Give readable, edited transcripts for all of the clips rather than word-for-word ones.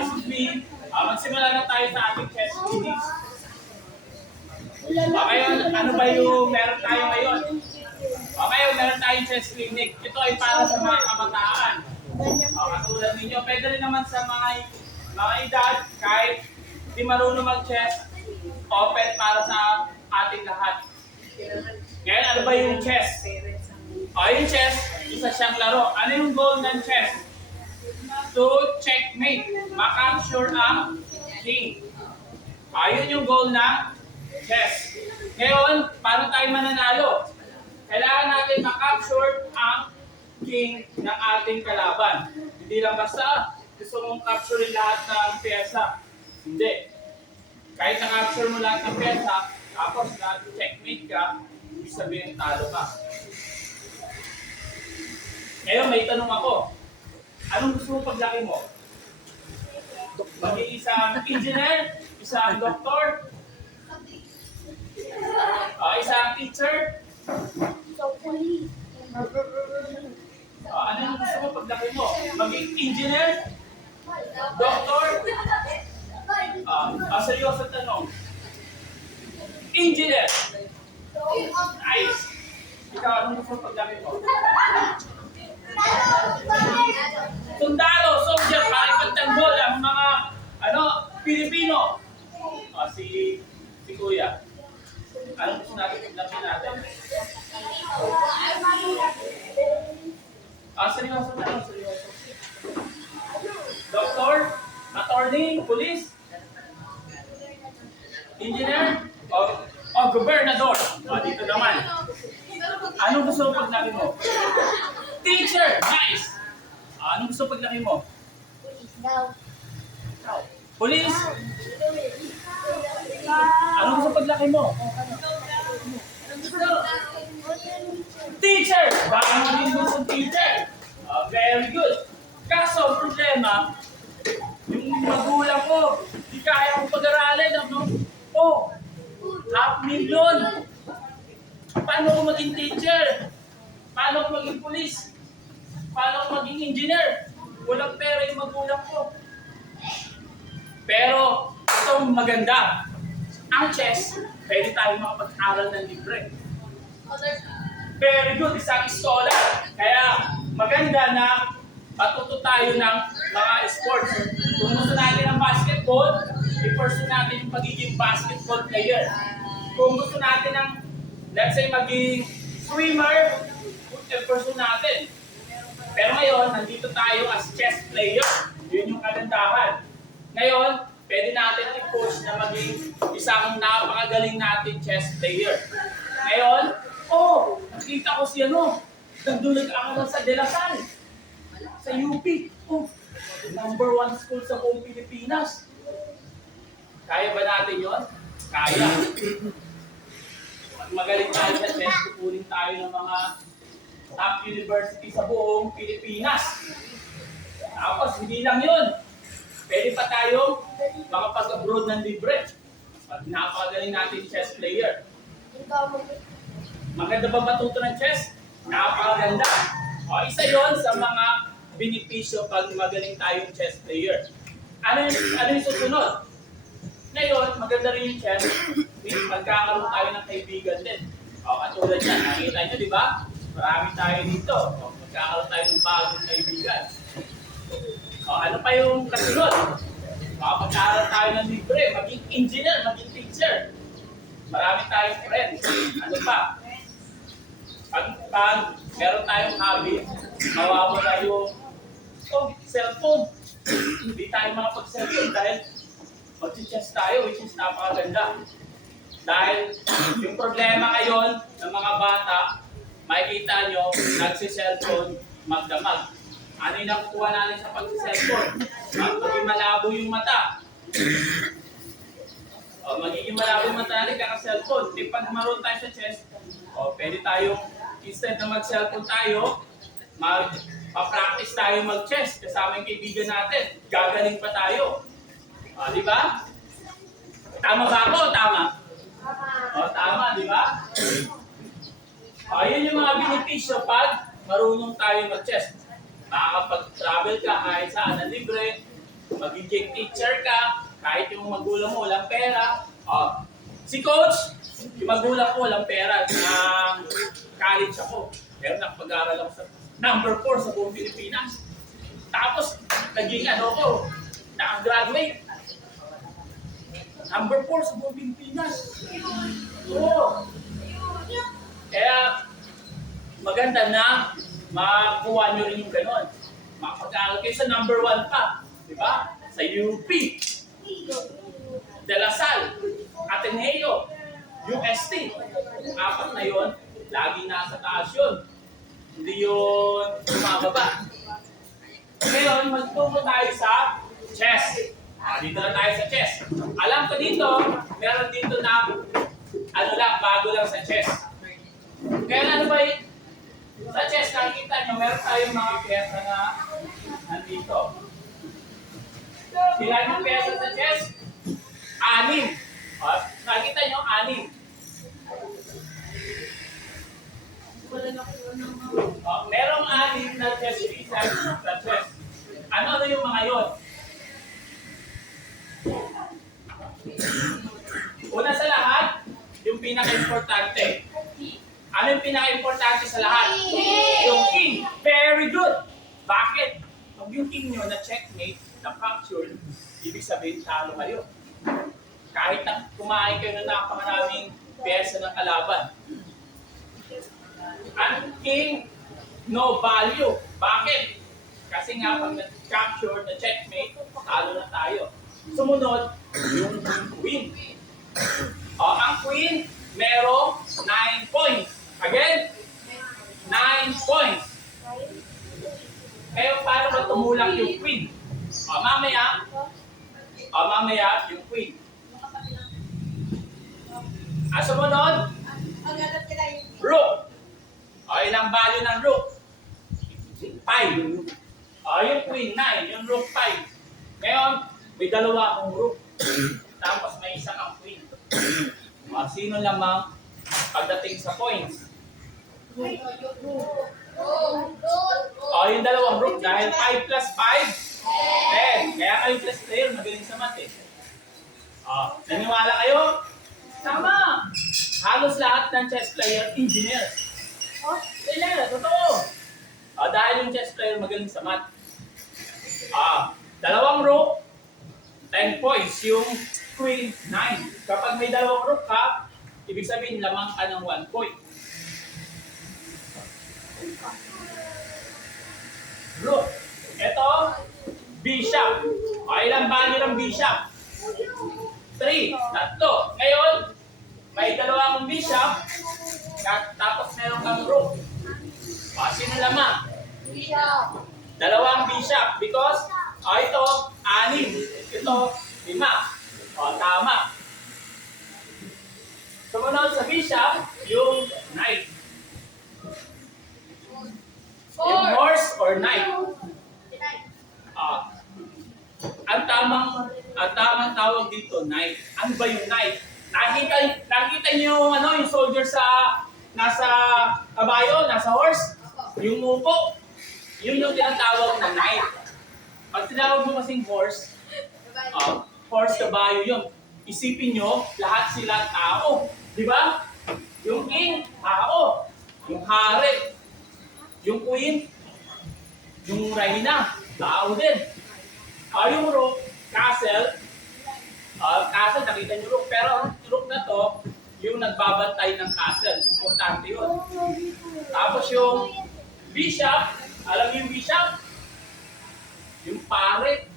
Excuse me. Magsimula na tayo sa ating chest clinics. Ngayon, ano ba yung meron tayo ngayon? Ngayon, meron tayong chest clinic. Ito ay para sa mga kabataan. Katulad ninyo, pwede rin naman sa mga edad, kahit di marunong mag-chest, open para sa ating lahat. Ngayon, ano ba yung chess? Yung chess, isa siyang laro. Ano yung goal ng chess? To checkmate. Makapsure ang king. Yun yung goal ng chess. Ngayon, paano tayo mananalo? Kailangan natin makapsure ang king ng ating kalaban. Hindi lang basta gusto mong capturein lahat ng pyesa. Hindi. Kahit na-capture mo lahat ng pyesa, tapos na-checkmate ka, ibig sabihin talo ka. Ngayon, may tanong ako. Anong gusto mo paglaki mo? Maging isang engineer? Isang doktor? Isang teacher? Anong gusto mo paglaki mo? Maging engineer? Doktor? Seryoso tanong. Engineer. Nice. Ikaw, anong gusto mo paglaki mo? Sundalo, soldier, para ipagtanggol ang mga Pilipino. Si Kuya. Anong gusto natin paglaki natin? Seryoso tanong, seryoso. Doktor? Attorney? Police? Engineer? O gobernador? Dito naman. Anong gusto mo paglaki mo? Teacher! Nice! Anong gusto mo paglaki mo? Police? Anong gusto mo paglaki mo? Teacher! Baka mo din gusto teacher? Very good. Kaso, problema, yung magulang ko, di kaya kong pag-aralin. $500,000. Paano ko maging teacher? Paano ko maging police? Paano ko maging engineer? Walang pera yung magulang ko. Pero, itong maganda. Ang chess, pwede tayo makapag-aral ng libre. Very good, isang scholar. Kaya, maganda na matuto tayo ng mga sports. Kung gusto natin ng basketball, i-pursue natin yung pagiging basketball player. Kung gusto natin ng, let's say, maging swimmer, i-pursue natin. Pero ngayon, nandito tayo as chess player. Yun yung kagandahan. Ngayon, pwede natin i-push na maging isang napakagaling natin chess player. Ngayon, nakita ko si nandun nag-aaral sa De La Salle. Sa UP. #1 school sa buong Pilipinas. Kaya ba natin yon? Kaya. Magaling tayo sa chess, kukunin tayo ng mga top university sa buong Pilipinas. Tapos, hindi lang yun. Pwede pa tayo makapag-abroad ng libre. Pag napakagaling natin chess player. Maganda ba matuto ng chess? Napakaganda. Isa yon sa mga benepisyo pag magaling tayong chess player. Ano yung susunod? Ngayon, maganda rin yung chess. Magkakaroon tayo ng kaibigan din. Katulad yan. Nakita nyo, di ba? Marami tayo dito. Magkakaroon tayo ng bagong kaibigan. Ano pa yung kasunod? Magkakaroon tayo ng libre. Maging engineer, maging teacher. Marami tayong friends. Ano pa? Pag meron tayong hobby, mawawala yung cellphone. Hindi tayo makapag-cellphone dahil mag-chess tayo, which is napakaganda. Dahil yung problema ngayon ng mga bata, makikita nyo, nagsi-cellphone, magdamag. Ano yung nakukuha natin sa pag-cellphone? Magiging malabo yung mata. Magiging malabo yung mata natin kaka-cellphone. Di pag maroon tayo sa chess, pwede tayong, instead na mag-cellphone tayo, pa-practice tayo mag-chess kasama yung kaibigan natin. Gagaling pa tayo. Di ba? Tama ba ako? Tama? Tama, di ba? Ayun yung mga benepisyo pag marunong tayo mag-chess. Makakapag-travel ka kahit saan na libre, magiging teacher ka, kahit yung magulang mo walang pera. Si coach, yung magulang ko walang pera, college ako. Pero nakapag-aral ako sa number 4 sa buong Pilipinas. Tapos, naging ko, nakagraduate. Number 4 sa buong Pilipinas. Oo. Kaya, maganda na makakuha nyo rin yung ganon. Makapag-aaral kayo sa number 1 pa. Diba? Sa UP, De La Salle, Ateneo, UST. Apat na yun, lagi nasa taas yun. Hindi yun bumababa. Ngayon, magtungo tayo sa chess. Dito na tayo sa chess. Alam ko dito, meron dito na bago lang sa chess. Kaya ano ba yun? Sa chess, nakikita nyo, meron tayong mga pyesa na nandito. Ilan yung pyesa sa chess? 6. Nakikita nyo, 6. Merong 6 na chess pieces sa chess. Ano yung mga yon? Una sa lahat, yung pinaka-importante. Ano yung pinaka-importante sa lahat? Yung king. Very good. Bakit? Pag yung king nyo na checkmate, na captured, ibig sabihin talo kayo. Kahit na kumain kayo na napakaraming pyesa ng kalaban. Ang king, no value. Bakit? Kasi nga pag na-capture, na-checkmate, talo na tayo. Sumunod, yung queen. Ang queen, merong 9 points. Again, 9 points. Kaya paano ba tumulak yung queen? Mamaya yung queen. Sumunod, rook. Ilang value ng rook? 5. Yung queen 9, yung rook 5. Ngayon, may dalawa akong rook. Tapos may isang ang queen. Sino lamang pagdating sa points? Yung dalawang rook dahil 5 plus 5, 10. Kaya kayo plus player, magaling sa math eh. Naniwala kayo? Tama! Halos lahat ng chess player, engineer. Totoo. Dahil yung chess player magaling sa math. Dalawang rook, 10 points. Yung queen, 9. Kapag may dalawang rook ka, ibig sabihin lamang ka ng 1 point. Rook. Ito, bishop. Ilang value ng bishop? 3. Tatlo. Ngayon, may dalawang bishop, tapos meron kang rook. Sino lamang? Dalawang bishop. Because, ito, 6. Ito, 5. Tama. Sumunod sa bishop, yung knight. Yung horse or knight. Ang tamang tawag dito, knight. Ano ba yung knight? Nakita niyo yung soldier nasa kabayo, nasa horse, yung upo. Yun yung tinatawag na knight. Pag tinawag mo kasing horse, kabayo yun. Isipin nyo, lahat sila tao. Di ba? Yung king, tao. Yung hari, yung queen, yung reyna, tao din. Yung rook, castle, nakita nyo rook. Pero ang rook na to, yung nagbabantay ng castle. Importante yun. Tapos yung bishop, alam niyo yung bishop? Yung pare.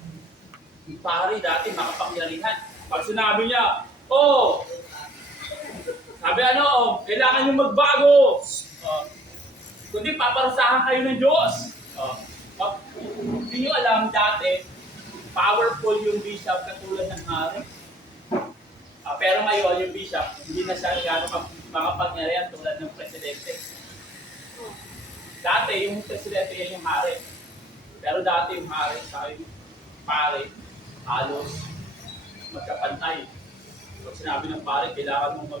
Yung pare dati makapangyarihan. Pag sinabi niya, kailangan nyo magbago. Kundi paparusahan kayo ng Diyos. Hindi nyo alam dati, powerful yung bishop katulad ng hari. Pero ngayon, yung bishop, hindi na siya gano'ng makapangyarihan tulad ng presidente. Dati, yung presidente yan yung hari. Pero dati yung hari, sa yung pare, halos magkapantay. Pag sinabi ng pare, kailangan mong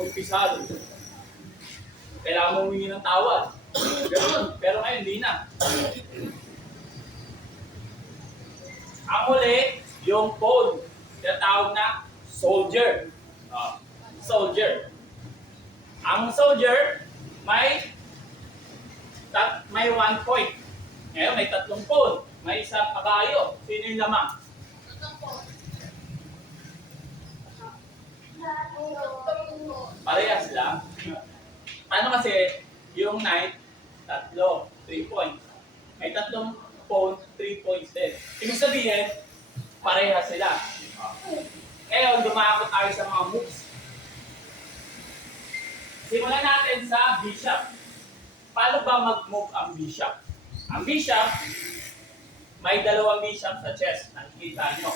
kumpisado. Kailangan mo humingi ng tawad. Ganun. Pero ngayon, hindi na. Ang huli, yung pawn. Tinatawag na soldier. Soldier. Ang soldier, may 1 point. Ngayon, may 3 pawn. May isang kabayo. Sino yung lamang? Parehas lang. Ano kasi, yung knight, 3 points. May 3 pawn, 3 points din. Ibig sabihin, parehas sila. Ngayon, dumako tayo sa mga moves. Simulan natin sa bishop. Paano ba mag-move ang bishop? Ang bishop, may 2 bishop sa chess. Nakikita nyo.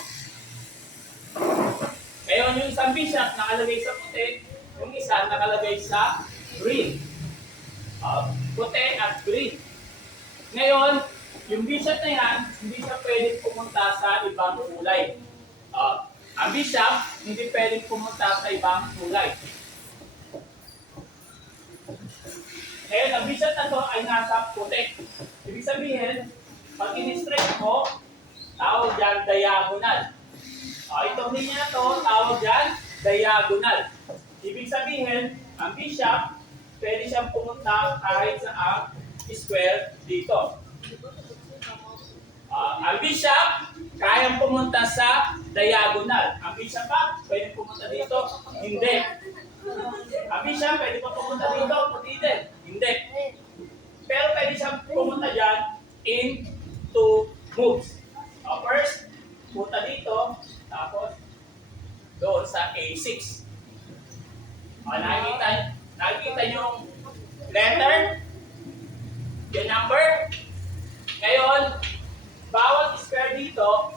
Ngayon, yung isang bishop nakalagay sa puti, yung isa nakalagay sa green. Puti at green. Ngayon, yung bishop na yan, hindi siya pwedeng pumunta sa ibang kulay. Ang bishop, hindi pwedeng pumunta sa ibang kulay. Ngayon, ang bishop na to ay nasa puti. Ibig sabihin, pag in-straight mo, tawag dyan diagonal. Itong linya na to, tawag dyan diagonal. Ibig sabihin, ang bishop, pwede siyang pumunta kahit sa square dito. Ang bishop, kayang pumunta sa diagonal. Ang bishop pa, pwede pumunta dito? Hindi. Ang bishop, pwede pa pumunta dito? Puti din. Hindi. Pero pwede siyang pumunta dyan in 2 moves. First, punta dito, tapos doon sa A6. Nakikita yung letter, yung number. Ngayon, bawat square dito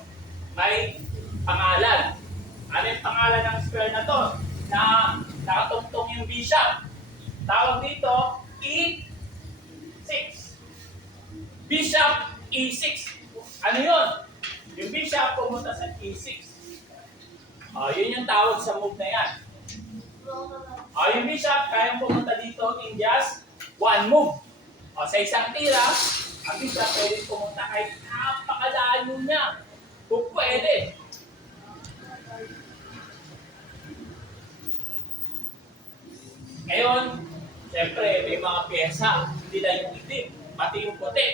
may pangalan. Ano yung pangalan ng square na to? Na nakatungtong yung bishop. Tawag dito, E6. Bishop E6. Ano yun? Yung bishop pumunta sa E6. Yun yung tawag sa move na yan. Yung bishop, kayang pumunta dito in just 1 move. Sa isang tira, ang bishop pwede pumunta kahit napakalayo niya. Kung pwede. Ngayon, siyempre, may mga pyesa. Hindi lang yung itim, pati yung puti.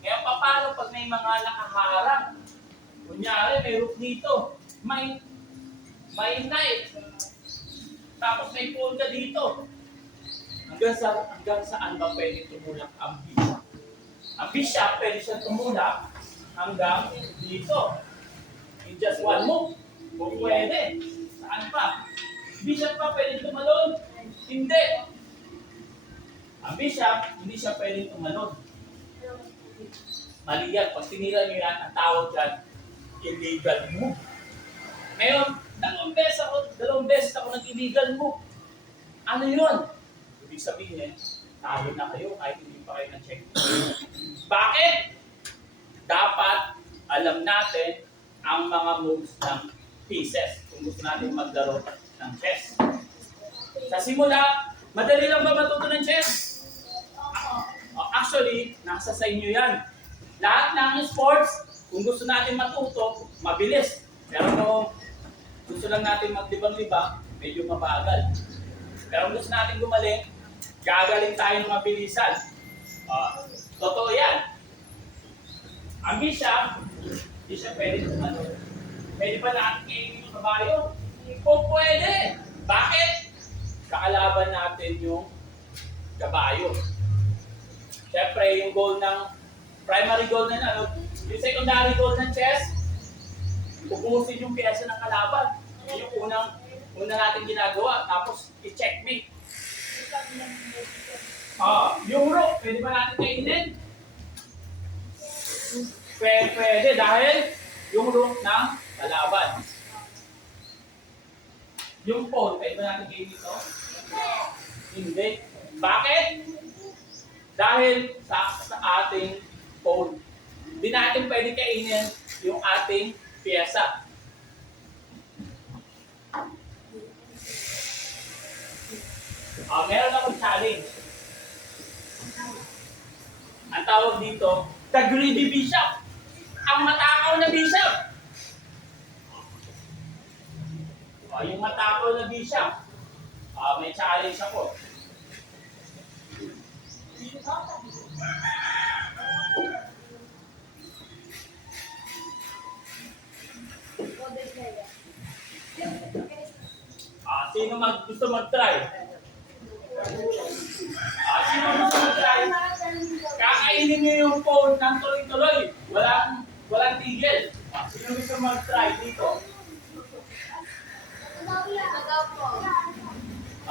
Ngayon, paano pag may mga nakaharang? Kunyari, may roof dito. May knight. Tapos may pawn ka dito. Hanggang saan ba pwede tumulak ang bishop? Ang bishop pwede siyang tumulak hanggang dito. In just 1 move. Kung pwede. Saan pa? Bishop pa pwede tumalon? Hindi. Ang bishop, hindi siya pwede tumalon. Mali yan. Pag tinira niyo yan, ang tawag dyan, illegal move. Ngayon, dalawang beses ako nag-illegal move. Ano yun? Ibig sabihin, talo na kayo kahit hindi pa kayo na-check. Bakit? Dapat alam natin ang mga moves ng pieces kung gusto natin maglaro ng chess. Sa simula, madali lang ba matuto ng chess? Actually, nasa sa inyo yan. Lahat ng sports, kung gusto natin matuto, mabilis. Pero kung gusto lang natin maglibang-libang, medyo mabagal. Pero kung gusto natin gumaling, gagaling tayo ng mabilisan. Totoo yan. Ang bishop, hindi siya pwede tumalon. Pwede ba natin kainin yung kabayo? Kung pwede. Bakit? Kakalaban natin yung kabayo. Siyempre, yung goal ng primary goal na yung secondary goal ng chess, ubusin yung pyesa ng kalaban. Yung una natin ginagawa, tapos i-checkmate. Yung rook, pwede ba natin kainin? Pwede dahil yung rook ng kalaban. Yung pawn, pwede ba natin kainin ito? Hindi. Bakit? Dahil sa ating pawn. Hindi natin pwede kainin yung ating pyesa. Meron akong challenge. Ang tawag dito, the greedy bishop. Ang matakaw na bishop. Yung matakaw na bishop. May challenge ako. Sino gusto mag-try? Sino gusto mag-try? Kakainin niyo yung phone ng tuloy-tuloy. Walang tigil. Sino gusto mag-try dito?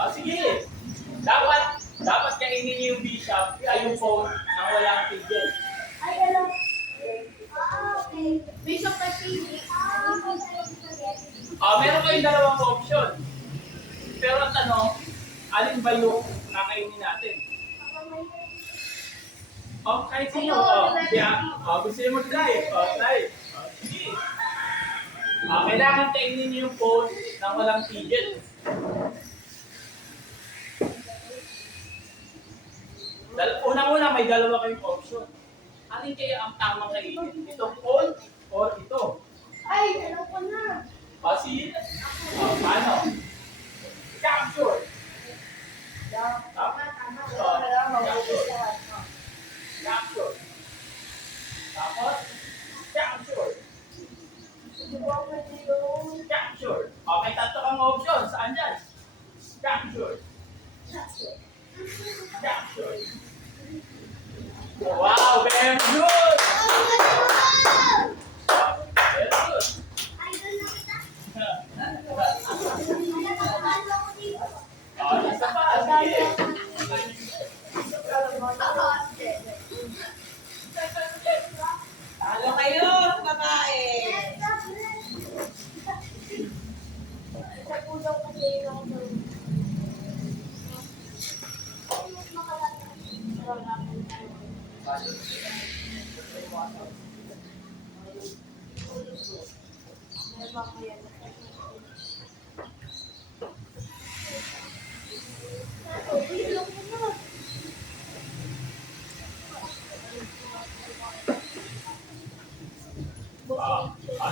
Sige. Dapat kainin niyo yung bishop yung phone nang walang tigil. Ay, alam. Okay. Bishop na TV. Meron kayong dalawang option. Pero ang tanong, alin ba yung kakainin natin? Kahit sino. Gusto niyo mag-try. Try. Sige. Kailangan kainin niyo yung phone nang walang tigil. Unang-una, may dalawa kayong option. Alin kaya ang tamang kainin? Itong phone or ito? Ay, alam ko na. Sige. Paano? Capture. Tama. Capture. Tapos, capture. Capture. May tatlo kang option. Saan dyan? Capture. Capture. Wow, very good! Very good. Isa pa. Sige. Talo kayo sa babae.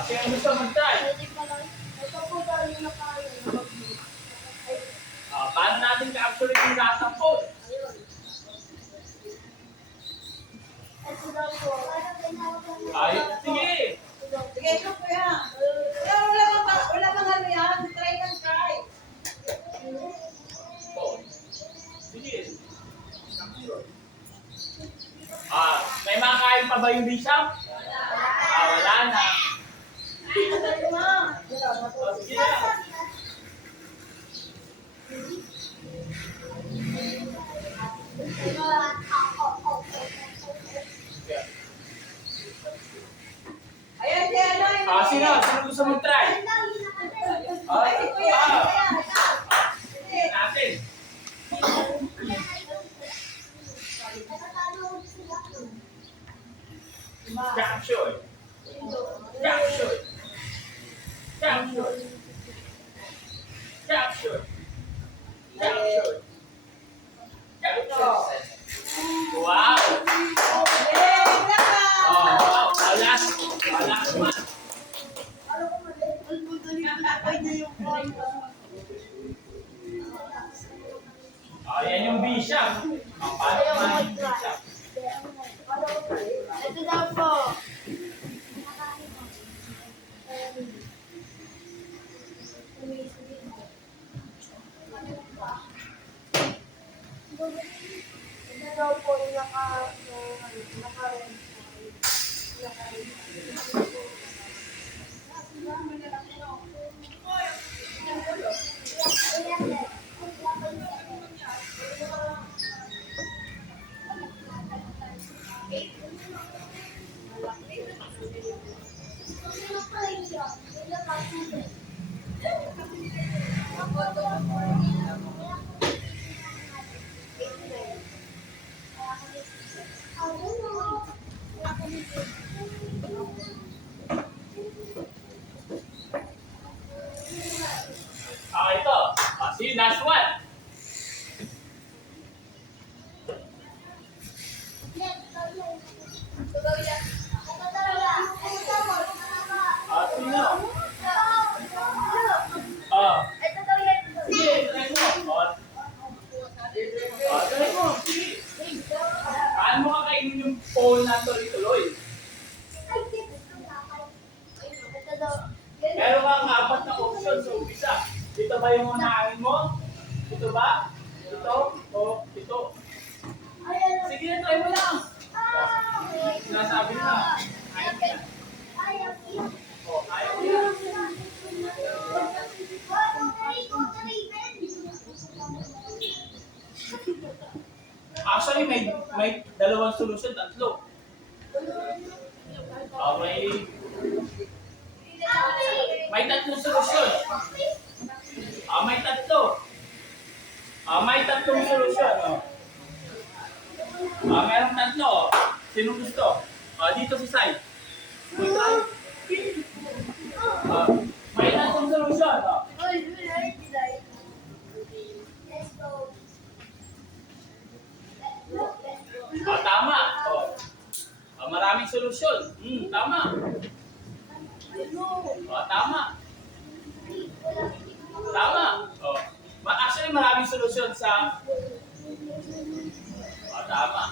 Sino gusto mag-try? Paano natin capture yung nasa phone? Sige! Sige, ito po yan. Wala bang ano yan? Try ng try. Sige. May makakain pa ba yung bishop? Wala na. Sige na. Ayan, si ano. Sino gusto mag-try? Natin. Capture. Capture. Capture. Capture. Capture. Capture. Wow. Last one. Yan yung bishop. Paano naman yung bishop? Ito daw po. Ito daw po yung naka poll na tuloy-tuloy. Ito daw. Meron kang apat na option sa umpisa. Ito ba yung unahin mo? Ito ba? Ito? O ito? Ay, alam. Sige na, try mo lang. Ah, Sinasabi na. Ayaw mo yan. ayaw niya. O, ayaw mo yan. Actually, may dalawang solusyon, tatlo. May tatlong solusyon. May tatlo. May tatlong solusyon. Merong tatlo. Sino gusto? Dito si Sai. May tatlong solusyon. Tama. Maraming solusyon. Tama. Tama. Tama. Actually, maraming solusyon sa... tama.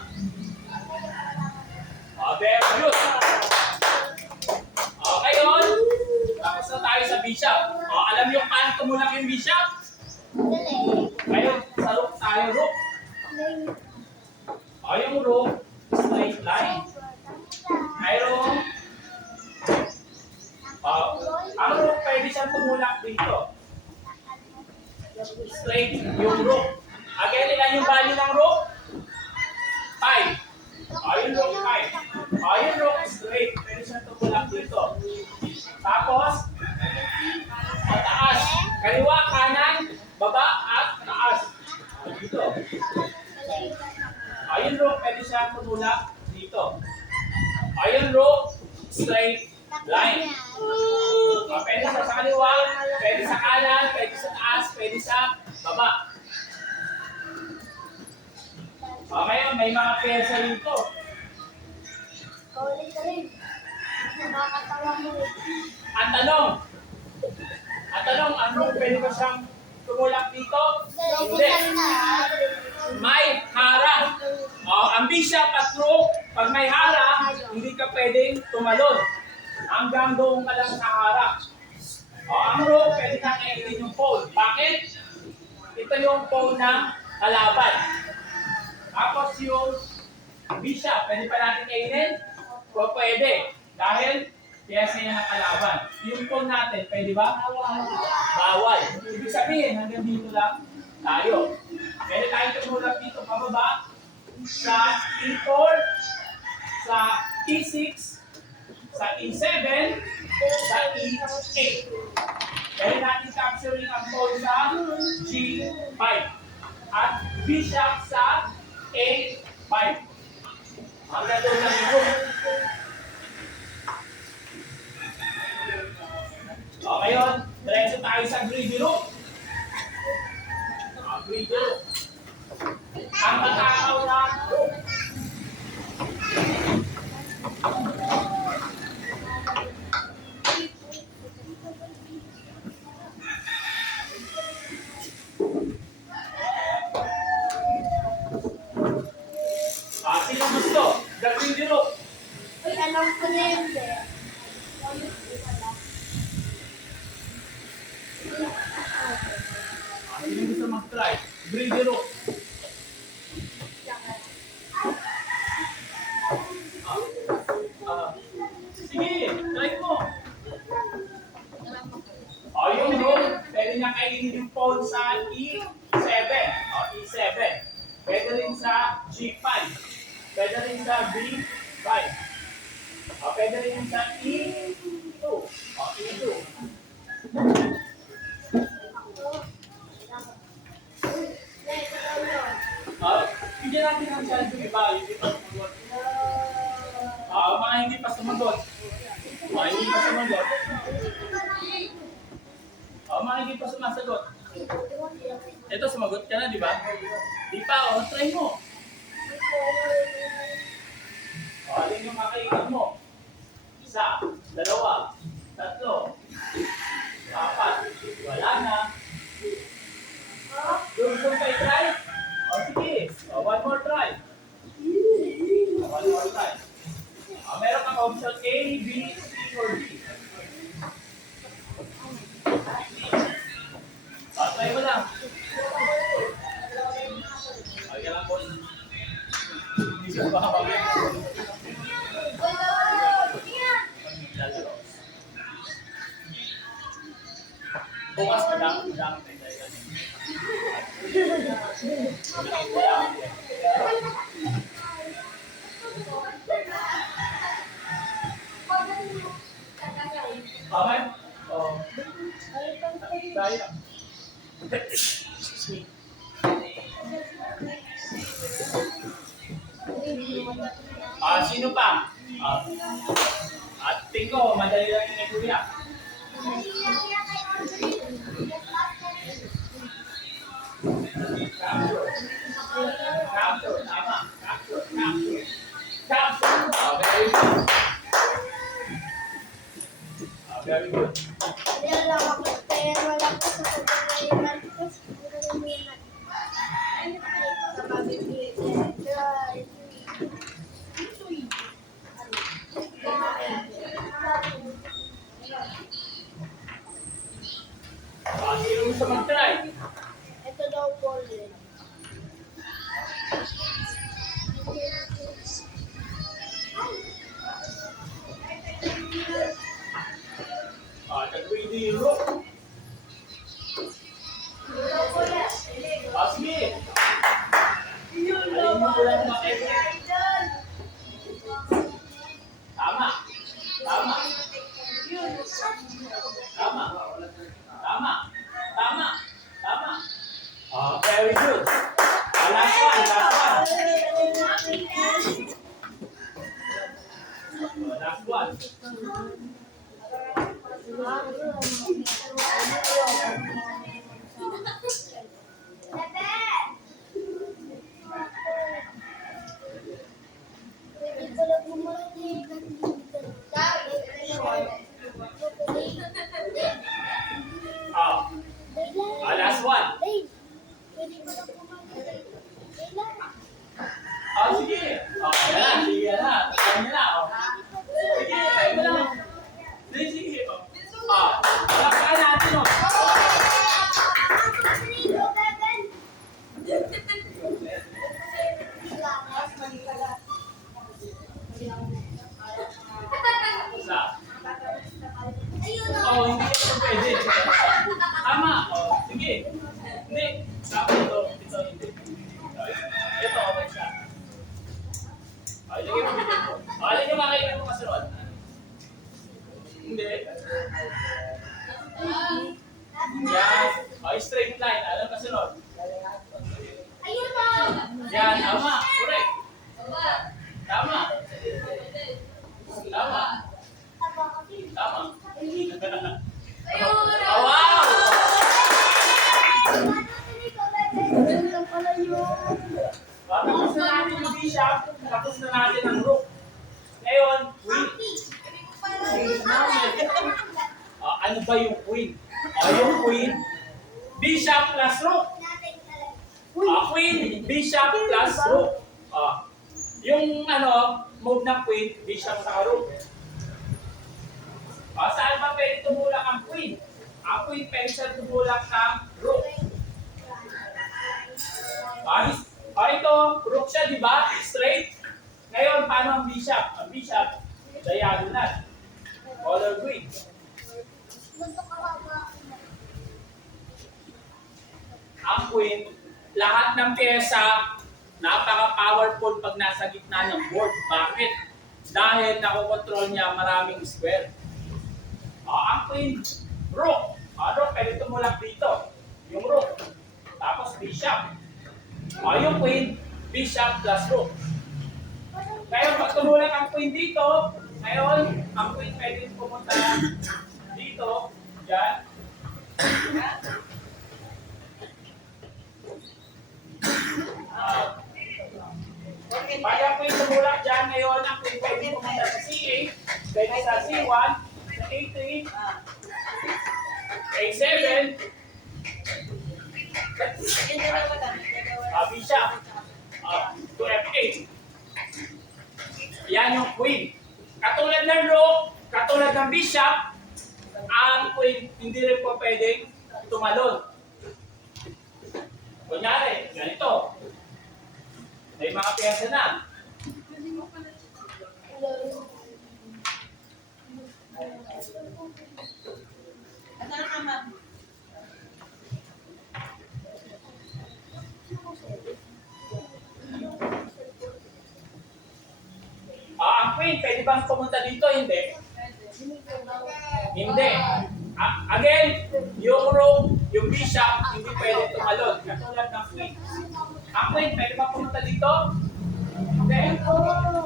Very good. Ngayon, tapos na tayo sa bishop. Alam niyo paano tumulak yung bishop? Ngayon, sa rook tayo, rook. Yung rook, straight line. Mayroong ang rook pwede siyang tumulak dito. Straight yung rook. Again, ilan yung value ng rook? 5. Yung rook 5. Yung rook straight. Pwede siyang tumulak dito. Tapos, taas. Kaliwa, kanan, baba, at taas. Dito. Yung rook pwede siyang tumulak dito. Yung rook straight line. Pwede sa kaliwa, pwede sa kanan, pwede sa taas, pwede sa baba. Ngayon, may mga pyesa rito. Kaulit ka rin. Nakakatawa mo rin. Ang tanong, ano pwede ba siyang tumulak dito? Hindi. May hara. Ang bishop at rook, pag may hara, hindi ka pwedeng tumalon. Hanggang doon ka lang sa hara. Ang rook, pwede na kainin yung pole. Bakit? Ito yung pole ng kalaban. Tapos yung bishop, pwede pa natin kainin? O pwede. Dahil, piyesa yan ang kalaban. Yung pole natin, pwede ba? Bawal. Ibig sabihin, hanggang dito lang tayo. Pwede tayong tumulak dito pababa sa E4, sa E6, sa E7, sa E8. Pwede natin capturing ang pole sa G5 at bishop sa A5. Hanggang doon lang yung rook. Ngayon, diretso tayo sa greedy rook. Greedy rook. Ang matakaw na rook. Sino gusto? The greedy rook. Uy, alam ko na yun, be. Sino gusto mag-try? Greedy rook. Sige, try mo. Yung rook, pwede niya kainin yung pawn sa E7. E7. Pwede rin sa G5. Pwede rin sa B5. Pwede rin sa E2. E2. Hindi natin ang chance yung iba, hindi pa sumagot. Mga hindi pa sumagot. Mga hindi pa sumagot. Mga hindi pa sumasagot. Ito, sumagot ka na, di ba? Di pa, try mo. Alin yung makailan mo? 1, 2, 3, 4. Wala na. Gusto mo pa i-try? Sige. One more try. One more try. Bukas madami tayo dyan. Okay? Oh. Dahil. Excuse me. Sino pa? At tingko, madali lang yung ikuya. Capture, tama. Capture. Very good. Very good. Sino gusto mag-try? Ito daw po ulit. Nag-3D yung rope. Sige. Alin mo lang maka-effect. Tama. Tama. Tama. Tama. Tama. Tama. Very good. Last one. Last one. Last one. Sige. Sige na. Kanya na. Sige, kayo mo lang. Sige. Lakaan natin, Isa. Hindi ito pwede. Tama. Sige. Hindi. Tama ito. Ito hindi. Ito, okay siya. Ilagay mo dito. Ilagay mo makikita mo kasunod. Hindi. Yan. Straight line. Alam kasunod. Yan. Tama. Correct. Tama. Tama. Tama. Wow! Tapos na natin yung bishop, tapos na natin ang rook. Ngayon, queen. Ano ba yung queen? Yung queen, bishop plus rook. Queen, bishop plus rook. Yung move ng queen, bishop sa rook. Saan ba pwede tumulak ang queen? Ang queen pwede siya tumulak ng rook. Ito, rook siya, di ba? Straight. Ngayon, paano ang bishop? Ang bishop, diagonal. Color green. Ang queen, lahat ng pyesa, napaka-powerful pag nasa gitna ng board. Bakit? Dahil nakokontrol niya maraming square. Ang queen, rook. Rook, pwede tumulak dito. Yung rook. Tapos bishop. Yung queen, bishop plus rook. Ngayon, pag tumulak ang queen dito, ngayon, ang queen pwede pumunta dito, dyan. Pag ang queen tumulak dyan, ngayon, ang queen pwede pumunta sa C8, pwede sa C1, sa A3, A7, bishop, to F8. Yan yung queen. Katulad ng rook, katulad ng bishop, ang queen hindi rin po pwedeng tumalon. Kunyari, ganito. May mga pyesa na. Ito na naman. Ang queen, pwede bang pumunta dito? Hindi. Hindi. Again, yung rook, yung bishop, hindi pwede tumalon. Katulad ng queen. Ang queen, pwede bang pumunta dito? Hindi.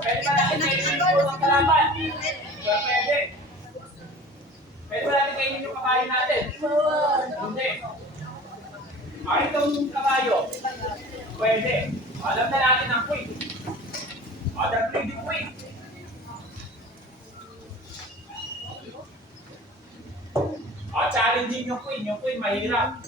Pwede ba natin kainin yung unang kalaban? Pwede. Pwede ba natin kainin yung kabayo natin? Hindi. Itong kabayo? Pwede. Alam na natin ang queen. The pretty queen. Challenging yung queen. Yung queen mahirap.